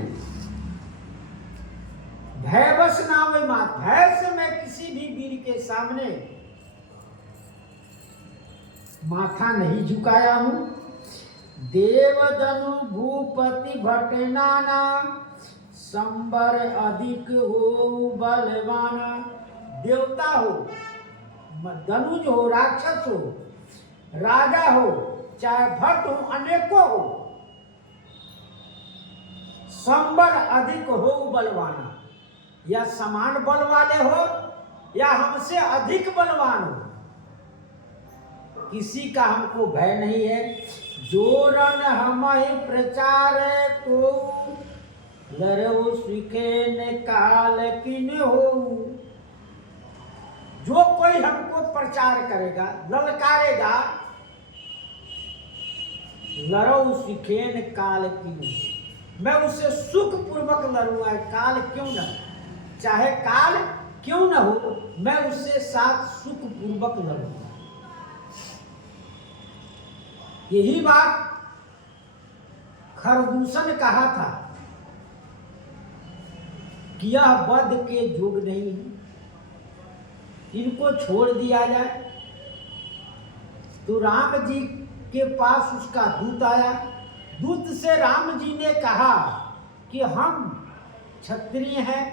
भयवश नाम मात, भय से मैं किसी भी वीर के सामने माथा नहीं झुकाया हूं। देव जनु भूपति भट नाना, संबर अधिक हो बलवाना। देवता हो, धनुज हो, राक्षस हो, राजा हो, चाहे भट्ट हो, अनेकों हो, संबर अधिक हो बलवाना, या समान बल वाले हो या हमसे अधिक बलवान हो, किसी का हमको भय नहीं है। जोरन हमहि प्रचार को, लड़ो सीखे न काल किन हो। जो कोई हमको प्रचार करेगा, ललकारेगा, लड़ो सीखेन काल किन हो, मैं उससे सुख पूर्वक लड़ूंगा, काल क्यों न, चाहे काल क्यों न हो, मैं उससे साथ सुख पूर्वक लड़ूंगा। यही बात खरदूषण कहा था कि यह वध के योग नहीं है, इनको छोड़ दिया जाए। तो राम जी के पास उसका दूत आया। दूत से राम जी ने कहा कि हम क्षत्रिय हैं,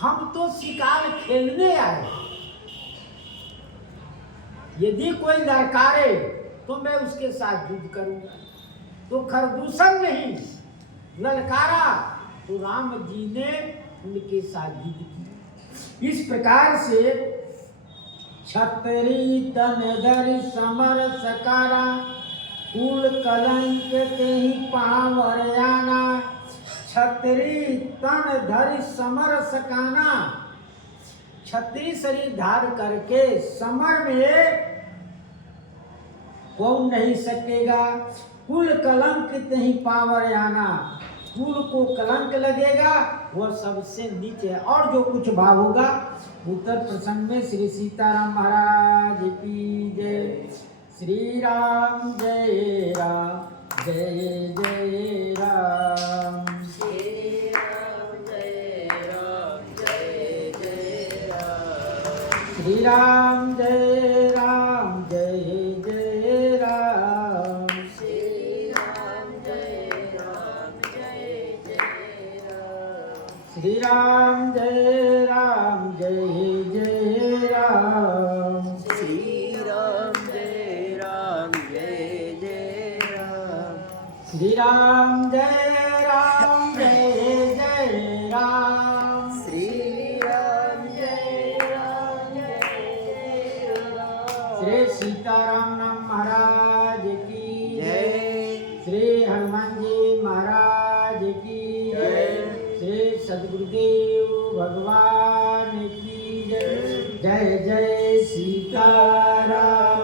हम तो शिकार खेलने आए, यदि कोई ललकारे तो मैं उसके साथ युद्ध करूंगा। तो खरदूषण नहीं ललकारा, तो राम जी ने उनके साथ युद्ध किया। इस प्रकार से छतरी तन धरि समर सकारा, कुल कलंक तेहि पावर आना। छतरी तन धरि समर सकाना, छतरी शरीर धार करके समर में कौन नहीं सकेगा। कुल कलंक तेहि पावर आना, कुल को कलंक लगेगा, वह सबसे नीचे है। और जो कुछ भाव होगा उत्तर प्रसंग में। श्री सीताराम महाराज की जय। श्री राम जय राम, जय जय राम। श्री राम जय राम, जय जय राम। श्री राम जय राम, जय जय राम। श्री राम जय श्री राम जय जय राम। श्री राम जय जय राम। श्री राम जय जय राम। श्री राम जय राम। श्री सीताराम महाराज की जय। श्री हनुमान जी महाराज की जय। श्री सद्गुरुदेव भगवान की जय। जय जय सीताराम।